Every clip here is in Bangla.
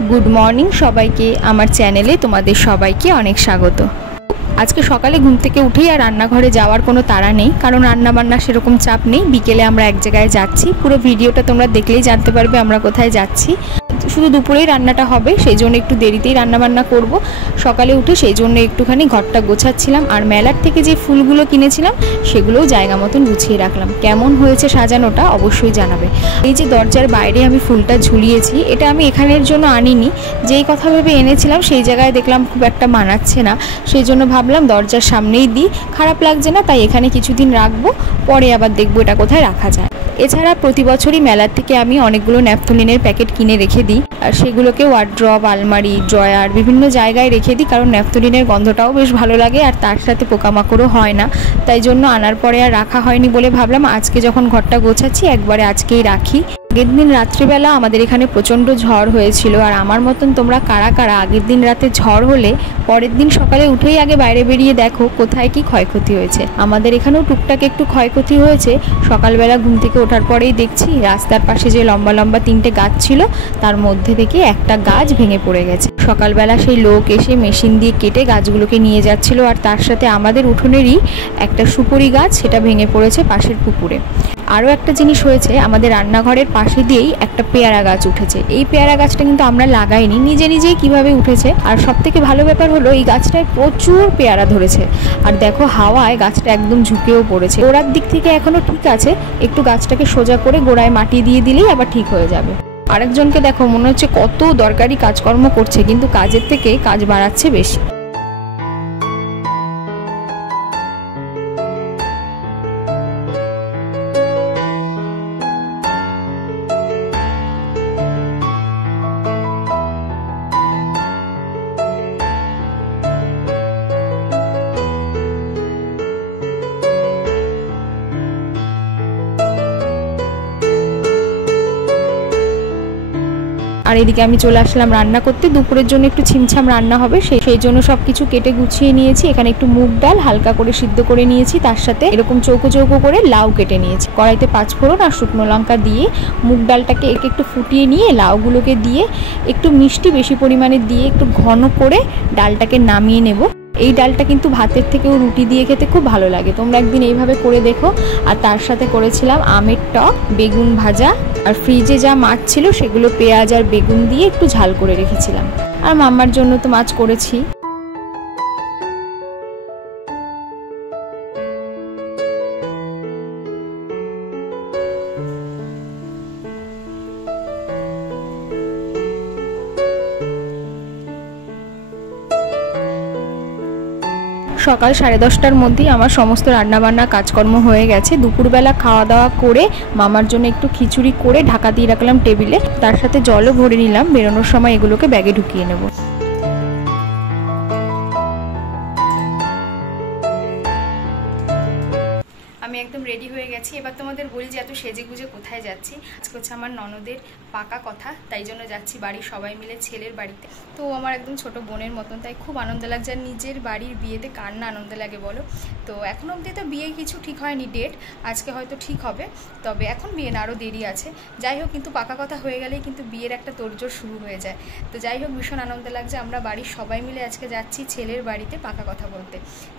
गुड मर्निंग सबाइके आमार चैनेले तुम्हादेर सबाइके अनेक स्वागत। आज के सकाले घुम थेके उठेई आर रान्नाघरे जाওয়ার कोनो ताड़ा नेই, कारण रान्ना बान्ना सेरकम चाप नेই। बिकेले आमरा एक जायगाय जाচ্ছি, पुरो भिडियोटा तोमरा देखलेই जानते पारबे आमरा कोथाय जाচ্ছি। शुधु दुपुरेই रान्नाटा होबे, सेई जोन्नो एकटु देरितेई रान्ना बान्ना करब। सकाले उठे सेई जोन्नो एकटुखानि घरटा गोछाচ্ছিলাম আর মেলার থেকে যে ফুলগুলো কিনেছিলাম সেগুলোও জায়গা মতন গুছিয়ে রাখলাম। কেমন হয়েছে সাজানোটা অবশ্যই জানাবে। এই যে দরজার বাইরে আমি ফুলটা ঝুলিয়েছি, এটা আমি এখানের জন্য আনিনি, যেই কথা ভেবে এনেছিলাম সেই জায়গায় দেখলাম খুব একটা মানাচ্ছে না, সেই জন্য ভাবলাম দরজার সামনেই দিই, খারাপ লাগছে না, তাই এখানে কিছুদিন রাখবো, পরে আবার দেখবো এটা কোথায় রাখা যায়। এছাড়া প্রতি বছরই মেলার থেকে আমি অনেকগুলো ন্যাপথলিনের প্যাকেট কিনে রেখে দিই, আর সেগুলোকে ওয়ার্ড্রপ, আলমারি, ড্রয়ার বিভিন্ন জায়গায় রেখে দিই, কারণ ন্যাপথলিনের গন্ধটাও বেশ ভালো লাগে আর তার সাথে পোকামাকড়ও হয় না। তাই জন্য আনার পরে আর রাখা হয়নি বলে ভাবলাম আজকে যখন ঘরটা গোছাচ্ছি একবারে আজকেই রাখি। আগের দিন রাত্রিবেলা আমাদের এখানে প্রচণ্ড ঝড় হয়েছিল, আর আমার মতন তোমরা কারা কারা আগের দিন রাতে ঝড় হলে পরের দিন সকালে উঠেই আগে বাইরে বেরিয়ে দেখো কোথায় কি ক্ষয়ক্ষতি হয়েছে। আমাদের এখানেও টুকটাক একটু ক্ষয়ক্ষতি হয়েছে। সকালবেলা ঘুম থেকে ওঠার পরেই দেখছি রাস্তার পাশে যে লম্বা লম্বা 3টে গাছ ছিল তার মধ্যে থেকে একটা গাছ ভেঙে পড়ে গেছে। সকালবেলা সেই লোক এসে মেশিন দিয়ে কেটে গাছগুলোকে নিয়ে যাচ্ছিল, আর তার সাথে আমাদের উঠোনেরই একটা সুপারি গাছ সেটা ভেঙে পড়েছে পাশের পুকুরে। আরও একটা জিনিস হয়েছে, আমাদের রান্নাঘরের পাশে দিয়েই একটা পেয়ারা গাছ উঠেছে। এই পেয়ারা গাছটা কিন্তু আমরা লাগাইনি, নিজে নিজেই কিভাবে উঠেছে। আর সবথেকে ভালো ব্যাপার হলো এই গাছটায় প্রচুর পেয়ারা ধরেছে, আর দেখো হাওয়ায় গাছটা একদম ঝুঁকেও পড়েছে। গোড়ার দিক থেকে এখনও ঠিক আছে, একটু গাছটাকে সোজা করে গোড়ায় মাটি দিয়ে দিলেই আবার ঠিক হয়ে যাবে। আরেকজনকে দেখো মনে হচ্ছে কত দরকারি কাজকর্ম করছে, কিন্তু কাজের থেকে কাজ বাড়াচ্ছে বেশি। আর এদিকে আমি চলে আসলাম রান্না করতে। দুপুরের জন্য একটু ছিমছাম রান্না হবে, সেই জন্য সবকিছু কেটে গুছিয়ে নিয়েছি। এখানে একটু মুগ ডাল হালকা করে সিদ্ধ করে নিয়েছি, তার সাথে এরকম চৌকো চৌকো করে লাউ কেটে নিয়েছি। কড়াইতে 5 ফোড়ন আর শুকনো লঙ্কা দিয়ে মুগ ডালটাকে একটু ফুটিয়ে নিয়ে লাউগুলোকে দিয়ে একটু মিষ্টি বেশি পরিমাণে দিয়ে একটু ঘন করে ডালটাকে নামিয়ে নেব। এই ডালটা কিন্তু ভাতের থেকেও রুটি দিয়ে খেতে খুব ভালো লাগে, তোমরা একদিন এইভাবে করে দেখো। আর তার সাথে করেছিলাম আমের টক, বেগুন ভাজা, আর ফ্রিজে যা মাছ ছিল সেগুলো পেঁয়াজ আর বেগুন দিয়ে একটু ঝাল করে রেখেছিলাম। আর মাম্মার জন্য তো মাছ করেছি। সকাল 10:30টার মধ্যেই আমার সমস্ত রান্নাবান্না কাজকর্ম হয়ে গেছে। দুপুরবেলা খাওয়া দাওয়া করে মামার জন্য একটু খিচুড়ি করে ঢাকা দিয়ে রাখলাম টেবিলে, তার সাথে জলও ভরে নিলাম, বেরোনোর সময় এগুলোকে ব্যাগে ঢুকিয়ে নেব। আমি একদম রেডি হয়ে গেছি। এবার তোমাদের বলি যে এত সেজে গুজে কোথায় যাচ্ছি। আজকে হচ্ছে আমার ননদের পাকা কথা, তাই জন্য যাচ্ছি বাড়ির সবাই মিলে ছেলের বাড়িতে। তো আমার একদম ছোট বোনের মতন, তাই খুব আনন্দ লাগছে। আর নিজের বাড়ির বিয়েতে কার না আনন্দ লাগে বলো। তো এখনও অবধি তো বিয়ে কিছু ঠিক হয়নি, ডেট আজকে হয়তো ঠিক হবে, তবে এখন বিয়ে না, আরও দেরি আছে। যাই হোক, কিন্তু পাকা কথা হয়ে গেলেই কিন্তু বিয়ের একটা তোড়জোড় শুরু হয়ে যায়। তো যাই হোক, ভীষণ আনন্দ লাগছে। আমরা বাড়ির সবাই মিলে আজকে যাচ্ছি ছেলের বাড়িতে পাকা কথা বলতে।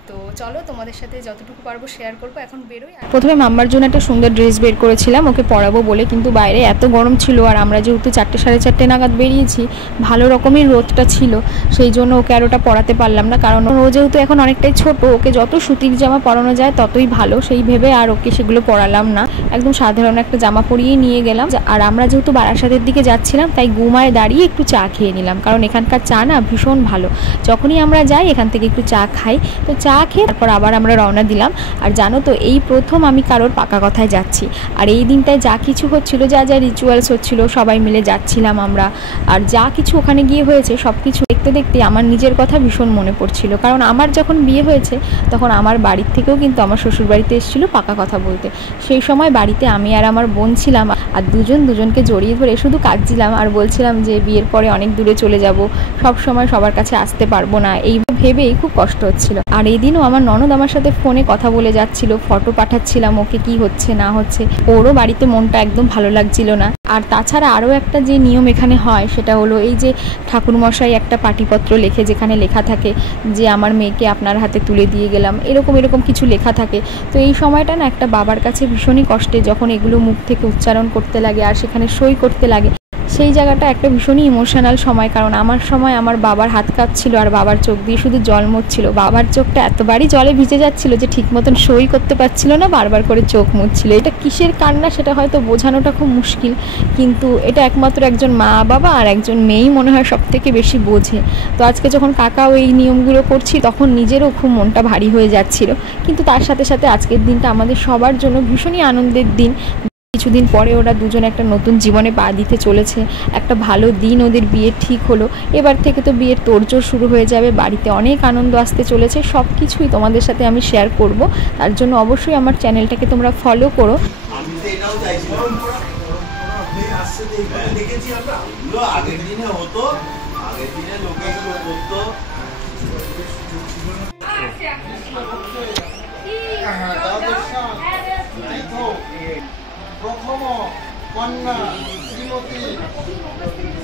তো চলো তোমাদের সাথে যতটুকু পারবো শেয়ার করবো। এখন বেরোই। প্রথমে মাম্মার জন্য একটা সুন্দর ড্রেস বের করেছিলাম ওকে পরাবো বলে, কিন্তু বাইরে এত গরম ছিল, আর আমরা যেহেতু 4টে সাড়ে 4টে নাগাদ বেরিয়েছি, ভালো রকমের রোদটা ছিল, সেই জন্য ওকে আর ওটা পরাতে পারলাম না। কারণ ও যেহেতু এখন অনেকটাই ছোট, ওকে যত সুতির জামা পরানো যায় ততই ভালো, সেই ভেবে আর ওকে সেগুলো পরালাম না। একদম সাধারণ একটা জামা পরিয়ে নিয়ে গেলাম। আর আমরা যেহেতু বারাসাতের দিকে যাচ্ছিলাম, তাই গুমায় দাঁড়িয়ে একটু চা খেয়ে নিলাম, কারণ এখানকার চা না ভীষণ ভালো। যখনই আমরা যাই এখান থেকে একটু চা খাই। তো চা খেয়ে তারপর আবার আমরা রওনা দিলাম। আর জানো তো, এই প্রথম আমি কারোর পাকা কথায় যাচ্ছি। আর এই দিনটায় যা কিছু হচ্ছিল, যা যা রিচুয়ালস হচ্ছিল, সবাই মিলে যাচ্ছিলাম আমরা। আর যা কিছু ওখানে গিয়ে হয়েছে সব কিছু দেখতে দেখতে আমার নিজের কথা ভীষণ মনে পড়ছিল। কারণ আমার যখন বিয়ে হয়েছে তখন আমার বাড়ির থেকেও কিন্তু আমার শ্বশুর বাড়িতে এসেছিলো পাকা কথা বলতে। সেই সময় বাড়িতে আমি আর আমার বোন ছিলাম, আর দুজনকে জড়িয়ে ধরে শুধু কাঁদছিলাম আর বলছিলাম যে বিয়ের পরে অনেক দূরে চলে যাব, সব সময় সবার কাছে আসতে পারবো না, এই ভেবেই খুব কষ্ট হচ্ছিল। আর এই দিনও আমার ননদ আমার সাথে ফোনে কথা বলে যাচ্ছিল, ফটো পাঠাচ্ছিলাম ওকে কি হচ্ছে না হচ্ছে। ওরও বাড়িতে মনটা একদম ভালো লাগছিল না। আর তাছাড়া আরও একটা যে নিয়ম এখানে হয় সেটা হলো এই যে ঠাকুরমশাই একটা পাটিপত্র লেখে, যেখানে লেখা থাকে যে আমার মেয়েকে আপনার হাতে তুলে দিয়ে গেলাম, এরকম কিছু লেখা থাকে। তো এই সময়টা না একটা বাবার কাছে ভীষণই কষ্টে, যখন এগুলো মুখ থেকে উচ্চারণ করতে লাগে আর সেখানে সই করতে লাগে, সেই জায়গাটা একটা ভীষণই ইমোশনাল সময়। কারণ আমার সময় আমার বাবার হাত কাঁপছিল আর বাবার চোখ দিয়ে শুধু জল মুছছিল। বাবার চোখটা এতবারই জলে ভিজে যাচ্ছিল যে ঠিক মতন সই করতে পারছিল না, বারবার করে চোখ মুছছিল। এটা কিসের কান্না সেটা হয়তো বোঝানোটা খুব মুশকিল, কিন্তু এটা একমাত্র একজন মা বাবা আর একজন মেয়েই মনে হয় সব থেকে বেশি বোঝে। তো আজকে যখন কাকাও এই নিয়মগুলো করছি তখন নিজেরও খুব মনটা ভারী হয়ে যাচ্ছিল, কিন্তু তার সাথে সাথে আজকের দিনটা আমাদের সবার জন্য ভীষণই আনন্দের দিন। কিছুদিন পরে ওরা দুজন একটা নতুন জীবনে পা দিতে চলেছে, একটা ভালো দিন ওদের বিয়ের ঠিক হলো। এবার থেকে তো বিয়ের তোড়জোড় শুরু হয়ে যাবে, বাড়িতে অনেক আনন্দ আসতে চলেছে। সব কিছুই তোমাদের সাথে আমি শেয়ার করব, তার জন্য অবশ্যই আমার চ্যানেলটাকে তোমরা ফলো করো। আগের দিনে হতো, আগের দিনে লোকে এগুলো করতো। প্রথম কন্যা শ্রীমতী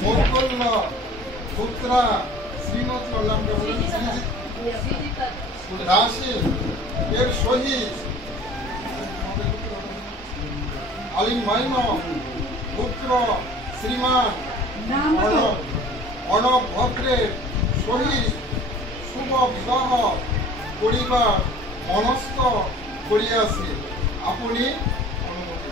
মৌকল্য পুত্রা শ্রীমতী দাসী এর সহিত আলিমাইন পুত্র শ্রীমান অর্ণব ভদ্রের সহিত শুভ বিবাহ করিবার মনস্থ করিয়াছি, আপনি অনুমতি।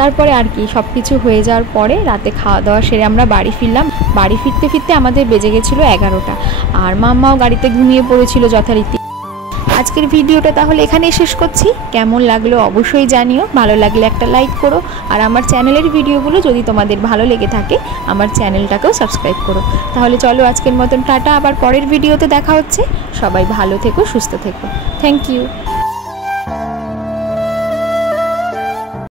তারপরে আর কি সব কিছু হয়ে যাওয়ার পরে রাতে খাওয়া দাওয়া সেরে আমরা বাড়ি ফিরলাম। বাড়ি ফিরতে ফিরতে আমাদের বেজে গেছিলো 11টা, আর মাম্মাও গাড়িতে ঘুমিয়ে পড়েছিল যথারীতি। আজকের ভিডিওটা তাহলে এখানেই শেষ করছি। কেমন লাগলো অবশ্যই জানিও, ভালো লাগলে একটা লাইক করো, আর আমার চ্যানেলের ভিডিওগুলো যদি তোমাদের ভালো লেগে থাকে আমার চ্যানেলটাকেও সাবস্ক্রাইব করো। তাহলে চলো আজকের মতন টাটা, আবার পরের ভিডিওতে দেখা হচ্ছে। সবাই ভালো থেকো, সুস্থ থেকো। Thank you.